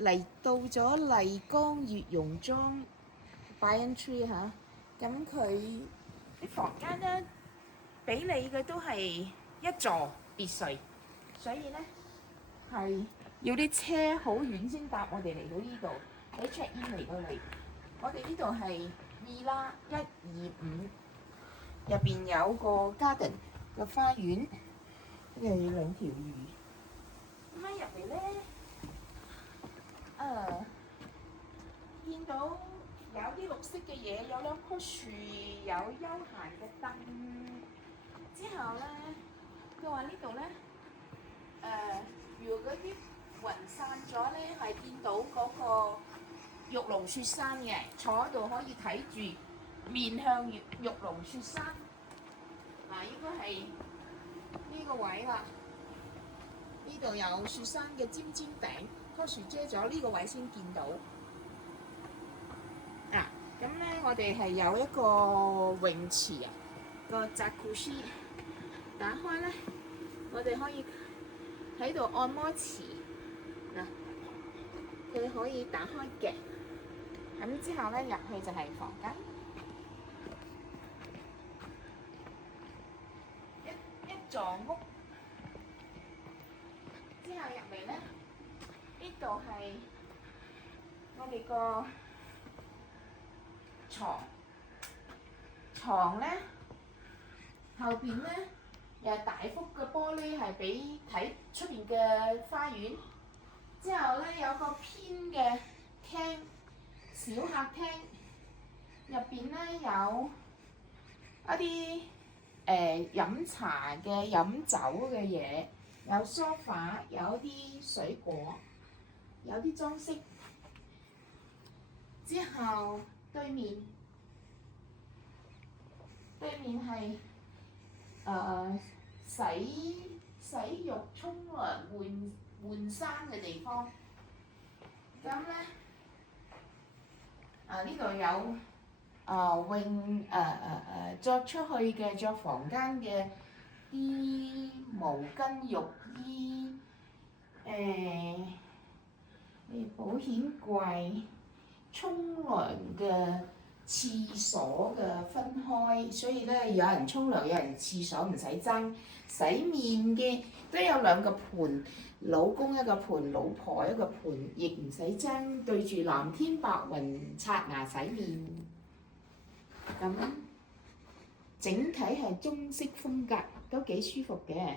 嚟到咗麗江悦榕莊 Banyan Tree 嚇，咁佢啲房間咧俾你嘅都係一座別墅，所以咧係要啲車好遠先搭我哋嚟到呢度，喺 check in 嚟到嚟。我哋呢度係Villa 125，入邊有個 garden 個花園，跟住兩條魚。咁喺入嚟咧，見到有啲綠色嘅嘢，有兩棵樹，有休閒嘅凳。之後咧，佢話呢度咧，如果嗰啲雲散咗咧，係見到嗰個玉龍雪山嘅，坐喺度可以睇住面向玉龍雪山。嗱，應該係呢個位啦。呢度有雪山嘅尖尖頂，棵樹遮咗呢個位先見到。咁咧我哋係有一個泳池啊，個 Jacuzzi 打開咧，我哋可以喺度按摩池嗱，佢可以打開嘅。咁之後咧入去就係房間，一座屋。之後入嚟咧，呢度係我哋個床咧，後邊咧又係大幅嘅玻璃，係俾睇出邊嘅花園。之後咧有個偏嘅廳，小客廳，入邊咧有一啲飲茶嘅、飲酒嘅嘢，有梳化，有啲水果，有啲裝飾。之後對面係洗浴、沖涼、換衫嘅地方。咁咧呢度有着出去嘅、着房間嘅啲毛巾、浴衣，保險櫃、沖涼嘅、廁所嘅分開，所以咧有人沖涼，有人廁所唔使爭。洗面嘅都有兩個盤，老公一個盤，老婆一個盤，亦唔使爭，對住藍天白雲刷牙洗面。咁整體係中式風格，都幾舒服嘅。